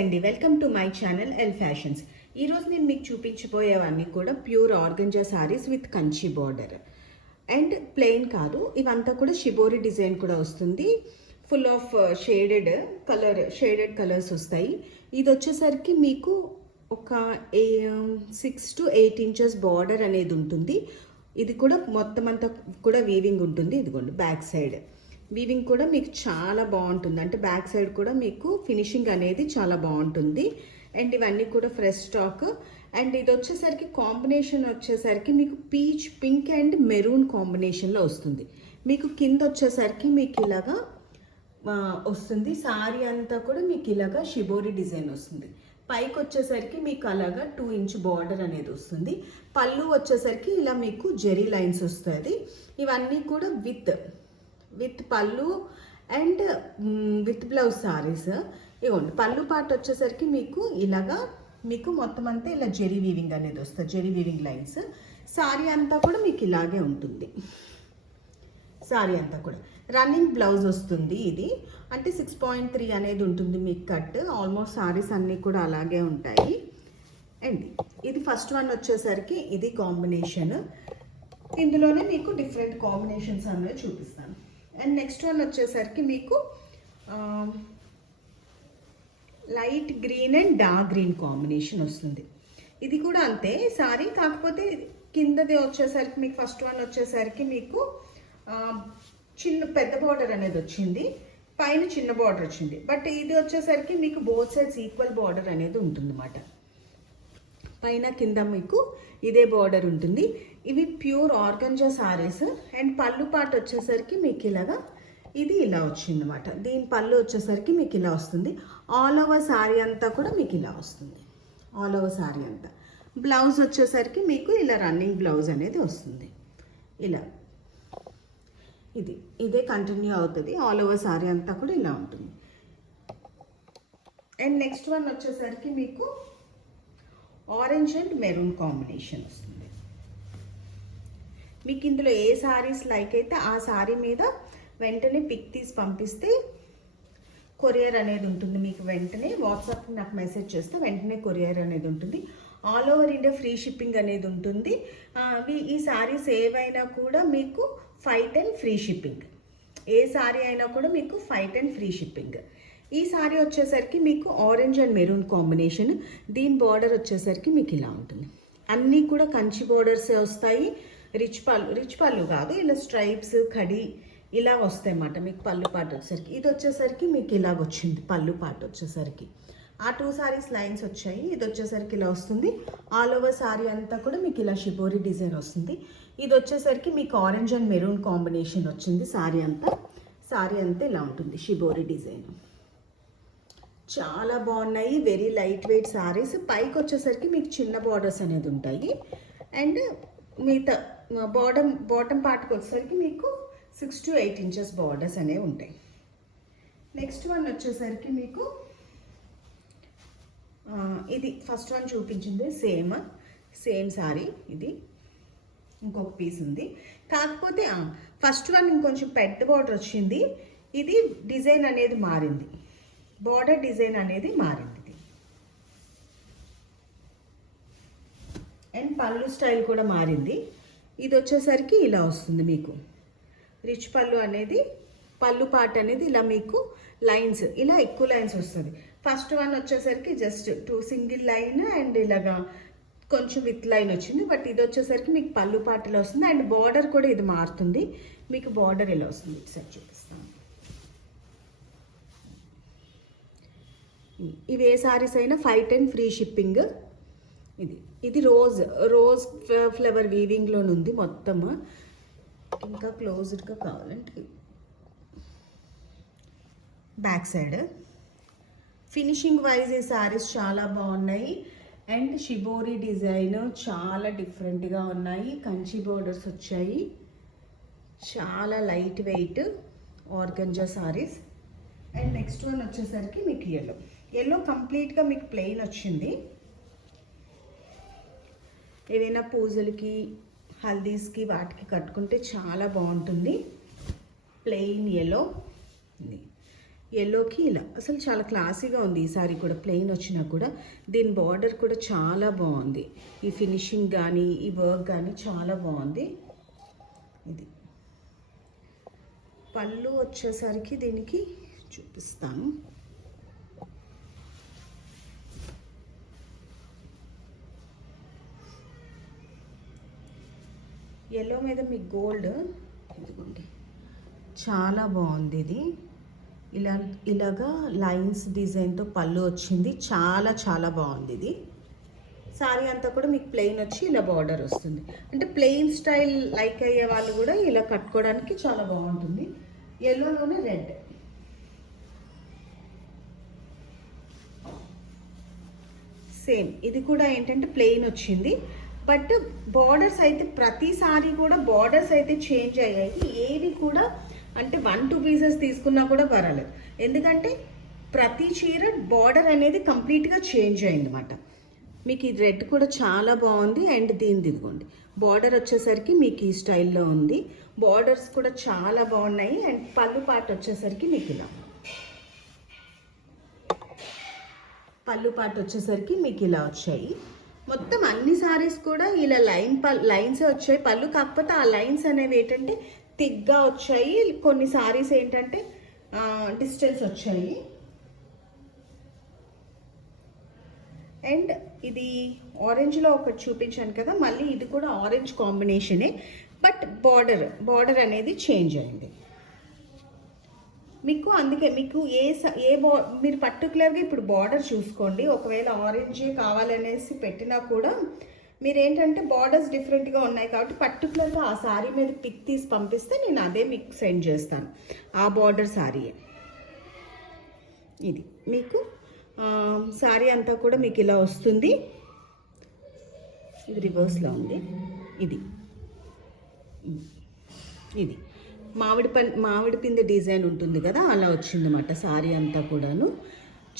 అండి, welcome to my channel L fashions. ఈరోజు నేను మీకు చూపించబోయేవన్నీ కూడా pure organza saris with Kanchi border and plain కాదు, ఇవంతా కూడా షిబోరి డిజైన్ కూడా వస్తుంది. ఫుల్ ఆఫ్ షేడెడ్ కలర్స్ వస్తాయి. ఇది వచ్చేసరికి మీకు ఒక 6 to 8 ఇంచెస్ బార్డర్ అనేది ఉంటుంది. ఇది కూడా మొత్తం అంతా కూడా వీవింగ్ ఉంటుంది. ఇదిగోండి బ్యాక్ సైడ్ వీవింగ్ కూడా మీకు చాలా బాగుంటుంది, అంటే బ్యాక్ సైడ్ కూడా మీకు ఫినిషింగ్ అనేది చాలా బాగుంటుంది. అండ్ ఇవన్నీ కూడా ఫ్రెష్ స్టాక్. అండ్ ఇది వచ్చేసరికి కాంబినేషన్ వచ్చేసరికి మీకు పీచ్ పింక్ అండ్ మెరూన్ కాంబినేషన్లో వస్తుంది. మీకు కింద వచ్చేసరికి మీకు ఇలాగా వస్తుంది. సారీ అంతా కూడా మీకు ఇలాగా షిబోరి డిజైన్ వస్తుంది. పైకి వచ్చేసరికి మీకు అలాగా 2 ఇంచ్ బార్డర్ అనేది వస్తుంది. పళ్ళు వచ్చేసరికి ఇలా మీకు జెరీ లైన్స్ వస్తుంది. ఇవన్నీ కూడా విత్ పళ్ళు అండ్ విత్ బ్లౌజ్ సారీస్. ఇవ్వండి పళ్ళు పార్ట్ వచ్చేసరికి మీకు ఇలాగా మీకు మొత్తం అంతా ఇలా జెరీ వీవింగ్ అనేది వస్తుంది, జెరీ వీవింగ్ లైన్స్. సారీ అంతా కూడా మీకు ఇలాగే ఉంటుంది. సారీ అంతా కూడా రన్నింగ్ బ్లౌజ్ వస్తుంది. ఇది అంటే 6.3 అనేది ఉంటుంది మీకు కట్. ఆల్మోస్ట్ సారీస్ అన్నీ కూడా అలాగే ఉంటాయి. అండ్ ఇది ఫస్ట్ వన్ వచ్చేసరికి ఇది కాంబినేషన్. ఇందులోనే మీకు డిఫరెంట్ కాంబినేషన్స్ అనేవి చూపిస్తాను. అండ్ నెక్స్ట్ వన్ వచ్చేసరికి మీకు light green and dark green combination వస్తుంది. ఇది కూడా అంతే సారీ, కాకపోతే కిందది వచ్చేసరికి మీకు ఫస్ట్ వన్ వచ్చేసరికి మీకు పెద్ద బార్డర్ అనేది వచ్చింది, పైన చిన్న బార్డర్ వచ్చింది. బట్ ఇది వచ్చేసరికి మీకు బోత్ సైడ్స్ ఈక్వల్ బార్డర్ అనేది ఉంటుంది అన్నమాట. పైన కింద మీకు ఇదే బార్డర్ ఉంటుంది. ఇవి ప్యూర్ ఆర్గంజా సారీస్. అండ్ పళ్ళు పార్ట్ వచ్చేసరికి మీకు ఇలాగా ఇది ఇలా వచ్చింది అనమాట. దీని పళ్ళు వచ్చేసరికి మీకు ఇలా వస్తుంది. ఆల్ ఓవర్ సారీ అంతా కూడా మీకు ఇలా వస్తుంది. ఆల్ ఓవర్ సారీ అంతా. బ్లౌజ్ వచ్చేసరికి మీకు ఇలా రన్నింగ్ బ్లౌజ్ అనేది వస్తుంది. ఇలా ఇదే కంటిన్యూ అవుతుంది. ఆల్ ఓవర్ సారీ అంతా కూడా ఇలా ఉంటుంది. అండ్ నెక్స్ట్ వన్ వచ్చేసరికి మీకు ఆరెంజ్ అండ్ మెరూన్ కాంబినేషన్ వస్తుంది. మీకు ఇందులో ఏ సారీస్ లైక్ అయితే ఆ సారీ మీద వెంటనే పిక్ తీసి పంపిస్తే కొరియర్ అనేది ఉంటుంది. మీకు వెంటనే వాట్సాప్ నాకు మెసేజ్ చేస్తే వెంటనే కొరియర్ అనేది ఉంటుంది. All over India free shipping అనేది ఉంటుంది. ఈ సారీస్ ఏవైనా కూడా మీకు 510 ఫ్రీ షిప్పింగ్. ఏ సారీ అయినా కూడా మీకు 510 ఫ్రీ షిప్పింగ్. ఈ సారీ వచ్చేసరికి మీకు ఆరెంజ్ అండ్ మెరూన్ కాంబినేషన్. దీని బార్డర్ వచ్చేసరికి మీకు ఇలా ఉంటుంది. అన్నీ కూడా కంచి బార్డర్సే వస్తాయి. రిచ్ పళ్ళు కాదు, ఇలా స్ట్రైప్స్ కడి ఇలా వస్తాయి అన్నమాట. మీకు పళ్ళు పాటు వచ్చేసరికి ఇది వచ్చేసరికి మీకు ఇలాగ వచ్చింది. పళ్ళు పాటు వచ్చేసరికి ఆ 2 సారీస్ లైన్స్ వచ్చాయి. ఇది వచ్చేసరికి ఇలా వస్తుంది. ఆల్ ఓవర్ సారీ అంతా కూడా మీకు ఇలా షిబోరి డిజైన్ వస్తుంది. ఇది వచ్చేసరికి మీకు ఆరెంజ్ అండ్ మెరూన్ కాంబినేషన్ వచ్చింది. సారీ అంతా ఇలా ఉంటుంది షిబోరి డిజైన్. చాలా బాగున్నాయి, వెరీ లైట్ వెయిట్ సారీస్. పైకి వచ్చేసరికి మీకు చిన్న బార్డర్స్ అనేది ఉంటాయి. అండ్ మిగతా బాటమ్ పార్ట్కి వచ్చేసరికి మీకు 6 to 8 ఇంచెస్ బార్డర్స్ అనేవి ఉంటాయి. నెక్స్ట్ వన్ వచ్చేసరికి మీకు ఇది ఫస్ట్ వన్ చూపించింది సేమ్ సారీ. ఇది ఇంకొక పీస్ ఉంది, కాకపోతే ఫస్ట్ వన్ ఇంకొంచెం పెద్ద బార్డర్ వచ్చింది. ఇది డిజైన్ అనేది మారింది, బార్డర్ డిజైన్ అనేది మారింది. అండ్ పళ్ళు స్టైల్ కూడా మారింది. ఇది వచ్చేసరికి ఇలా వస్తుంది మీకు రిచ్ పళ్ళు అనేది. పళ్ళు పార్ట్ అనేది ఇలా మీకు లైన్స్ ఇలా ఎక్కువ లైన్స్ వస్తుంది. ఫస్ట్ వన్ వచ్చేసరికి జస్ట్ 2 సింగిల్ లైన్ అండ్ ఇలాగా కొంచెం విత్ లైన్ వచ్చింది. బట్ ఇది వచ్చేసరికి మీకు పళ్ళు పార్ట్ ఇలా వస్తుంది. అండ్ బార్డర్ కూడా ఇది మారుతుంది. మీకు బార్డర్ ఇలా వస్తుంది. ఇటు చూపిస్తాను. ఇవి ఏ సారీస్ అయినా 510 ఫ్రీ షిప్పింగ్. ఇది రోజ్ ఫ్లవర్ వీవింగ్లో ఉంది మొత్తం. ఇంకా క్లోజ్డ్గా కావాలంటే బ్యాక్ సైడ్ ఫినిషింగ్ వైజ్ ఈ సారీస్ చాలా బాగున్నాయి. అండ్ షిబోరి డిజైన్ చాలా డిఫరెంట్గా ఉన్నాయి. కంచి బోర్డర్స్ వచ్చాయి. చాలా light weight organza saris. And next one వచ్చేసరికి మీకు ఎల్లో కంప్లీట్గా మీకు ప్లెయిన్ వచ్చింది. ఏదైనా పూజలకి హల్దీస్కి వాటికి కట్టుకుంటే చాలా బాగుంటుంది. Plain yellow. ఎల్లోకి ఇలా అసలు చాలా క్లాసీగా ఉంది. ఈ సారీ కూడా ప్లెయిన్ వచ్చినా కూడా దీని బార్డర్ కూడా చాలా బాగుంది. ఈ ఫినిషింగ్ కానీ ఈ వర్క్ కానీ చాలా బాగుంది. ఇది పళ్ళు వచ్చేసరికి దీనికి చూపిస్తాను. ఎల్లో మీద మీ గోల్డ్ ఇదిగోండి, చాలా బాగుంది. ఇది ఇలాగా లైన్స్ డిజైన్తో పళ్ళు వచ్చింది, చాలా చాలా బాగుంది. ఇది సారీ అంతా కూడా మీకు ప్లెయిన్ వచ్చి ఇలా బార్డర్ వస్తుంది. అంటే ప్లెయిన్ స్టైల్ లైక్ అయ్యే వాళ్ళు కూడా ఇలా కట్టుకోవడానికి చాలా బాగుంటుంది. ఎల్లోలోనే రెడ్, సేమ్ ఇది కూడా ఏంటంటే ప్లెయిన్ వచ్చింది. బట్ బార్డర్స్ అయితే ప్రతిసారి కూడా బార్డర్స్ అయితే చేంజ్ అయ్యాయి. ఏవి కూడా అంటే 1-2 పీసెస్ తీసుకున్నా కూడా పర్వాలేదు, ఎందుకంటే ప్రతి చీర బార్డర్ అనేది కంప్లీట్గా చేంజ్ అయిందన్నమాట. మీకు ఈ రెడ్ కూడా చాలా బాగుంది. అండ్ దీని ఇదిగోండి బార్డర్ వచ్చేసరికి మీకు ఈ స్టైల్లో ఉంది. బార్డర్స్ కూడా చాలా బాగున్నాయి. అండ్ పళ్ళు పార్ట్ వచ్చేసరికి మీకు ఇలా, పళ్ళు పార్ట్ వచ్చేసరికి మీకు ఇలా వచ్చాయి. మొత్తం అన్ని సారీస్ కూడా ఇలా లైన్స్ వచ్చాయి పళ్ళు. కాకపోతే ఆ లైన్స్ అనేవి ఏంటంటే థిక్గా వచ్చాయి. కొన్ని సారీస్ ఏంటంటే డిస్టెన్స్ వచ్చాయి. అండ్ ఇది ఆరెంజ్లో ఒకటి చూపించాను కదా, మళ్ళీ ఇది కూడా ఆరెంజ్ కాంబినేషనే. బట్ బార్డర్ అనేది చేంజ్ అయింది మీకు. అందుకే మీకు మీరు పర్టికులర్గా ఇప్పుడు బార్డర్ చూసుకోండి. ఒకవేళ ఆరెంజ్ కావాలనేసి పెట్టినా కూడా మీరేంటంటే బార్డర్స్ డిఫరెంట్గా ఉన్నాయి కాబట్టి పర్టికులర్గా ఆ శారీ మీద పిక్ తీసి పంపిస్తే నేను అదే మీకు సెండ్ చేస్తాను. ఆ బార్డర్ శారీయే ఇది. మీకు శారీ అంతా కూడా మీకు ఇలా వస్తుంది. ఇది రివర్స్లో ఉంది. ఇది మామిడి పిండి డిజైన్ ఉంటుంది కదా, అలా వచ్చిందన్నమాట శారీ అంతా కూడాను.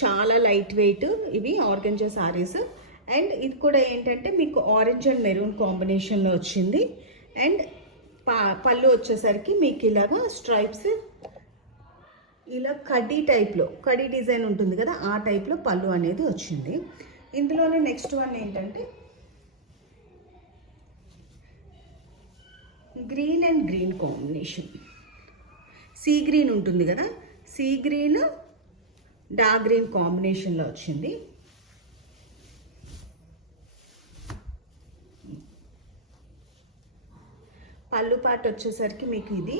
చాలా లైట్ వెయిట్ ఇవి ఆర్గంజా శారీస్. అండ్ ఇది కూడా ఏంటంటే మీకు ఆరెంజ్ అండ్ మెరూన్ కాంబినేషన్లో వచ్చింది. అండ్ పళ్ళు వచ్చేసరికి మీకు ఇలాగా స్ట్రైప్స్ ఇలా కడ్డీ డిజైన్ ఉంటుంది కదా, ఆ టైప్లో పళ్ళు అనేది వచ్చింది. ఇందులోనే నెక్స్ట్ వన్ ఏంటంటే green and green combination. Sea green ఉంటుంది కదా, సీ గ్రీన్ డార్క్ గ్రీన్ కాంబినేషన్లో వచ్చింది. పళ్ళు పార్ట్ వచ్చేసరికి మీకు ఇది.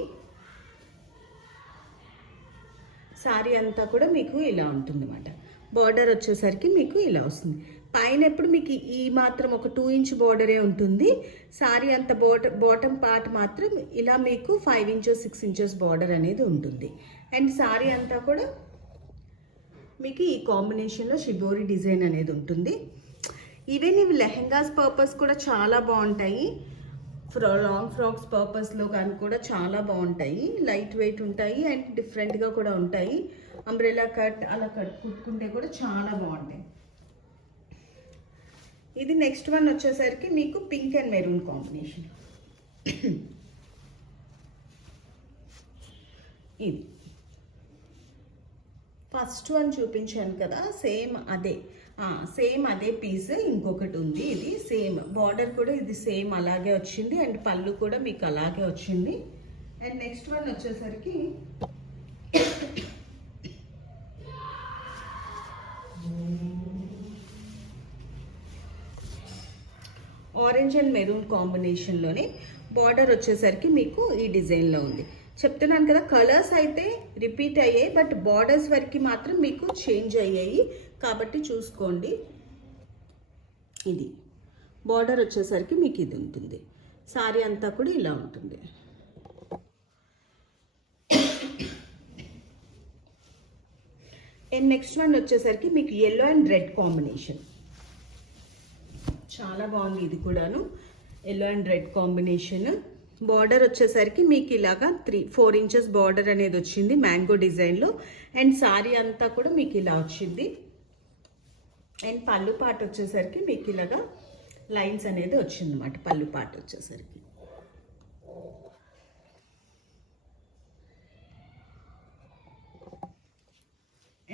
శారీ అంతా కూడా మీకు ఇలా ఉంటుంది అన్నమాట. బార్డర్ వచ్చేసరికి మీకు ఇలా వస్తుంది. పైన ఎప్పుడు మీకు ఈ మాత్రం ఒక 2 ఇంచ్ బార్డరే ఉంటుంది. శారీ అంత బాటమ్ పార్ట్ మాత్రం ఇలా మీకు 5 ఇంచెస్ 6 ఇంచెస్ బార్డర్ అనేది ఉంటుంది. అండ్ శారీ అంతా కూడా మీకు ఈ కాంబినేషన్లో షిబోరి డిజైన్ అనేది ఉంటుంది. ఈవెన్ ఇవి లెహెంగాస్ పర్పస్ కూడా చాలా బాగుంటాయి. లాంగ్ ఫ్రాక్స్ పర్పస్లో కానీ కూడా చాలా బాగుంటాయి. లైట్ వెయిట్ ఉంటాయి అండ్ డిఫరెంట్గా కూడా ఉంటాయి. అంబ్రెలా కట్ అలా కుట్టుకుంటే కూడా చాలా బాగుంటాయి. ఇది నెక్స్ట్ వన్ వచ్చేసరికి మీకు పింక్ అండ్ మెరూన్ కాంబినేషన్. ఇది ఫస్ట్ వన్ చూపించాను కదా, సేమ్ అదే పీస్ ఇంకొకటి ఉంది. ఇది సేమ్ బార్డర్ కూడా ఇది సేమ్ అలాగే వచ్చింది. అండ్ పళ్ళు కూడా మీకు అలాగే వచ్చింది. అండ్ నెక్స్ట్ వన్ వచ్చేసరికి ఆరెంజ్ అండ్ మెరూన్ కాంబినేషన్లోనే బార్డర్ వచ్చేసరికి మీకు ఈ డిజైన్లో ఉంది. చెప్తున్నాను కదా, కలర్స్ అయితే రిపీట్ అయ్యాయి బట్ బార్డర్స్ వరకు మాత్రం మీకు చేంజ్ అయ్యాయి కాబట్టి చూసుకోండి. ఇది బార్డర్ వచ్చేసరికి మీకు ఇది ఉంటుంది. సారీ అంతా కూడా ఇలా ఉంటుంది. అండ్ నెక్స్ట్ వన్ వచ్చేసరికి మీకు ఎల్లో అండ్ రెడ్ కాంబినేషన్. చాలా బాగుంది ఇది కూడాను. Yellow and red combination. Border వచ్చేసరికి మీకు ఇలాగా 3-4 ఇంచెస్ బార్డర్ అనేది వచ్చింది మ్యాంగో డిజైన్లో. అండ్ సారీ అంతా కూడా మీకు ఇలా వచ్చింది. అండ్ పళ్ళు పార్ట్ వచ్చేసరికి మీకు ఇలాగా లైన్స్ అనేది వచ్చింది అన్నమాట. పళ్ళు పార్ట్ వచ్చేసరికి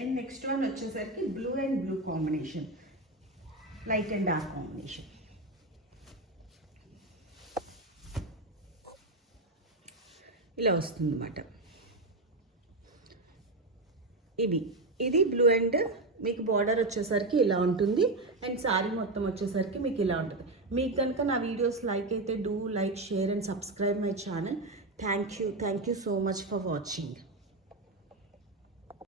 అండ్ నెక్స్ట్ వన్ వచ్చేసరికి blue and blue combination, light and dark combination. ఇలా వస్తుందన్నమాట. ఇది బ్లూ అండ్ మీకు బార్డర్ వచ్చేసరికి ఇలా ఉంటుంది. అండ్ సారీ మొత్తం వచ్చేసరికి మీకు ఇలా ఉంటుంది. మీకు కనుక నా వీడియోస్ లైక్ అయితే do like, share and subscribe my channel. Thank you so much for watching.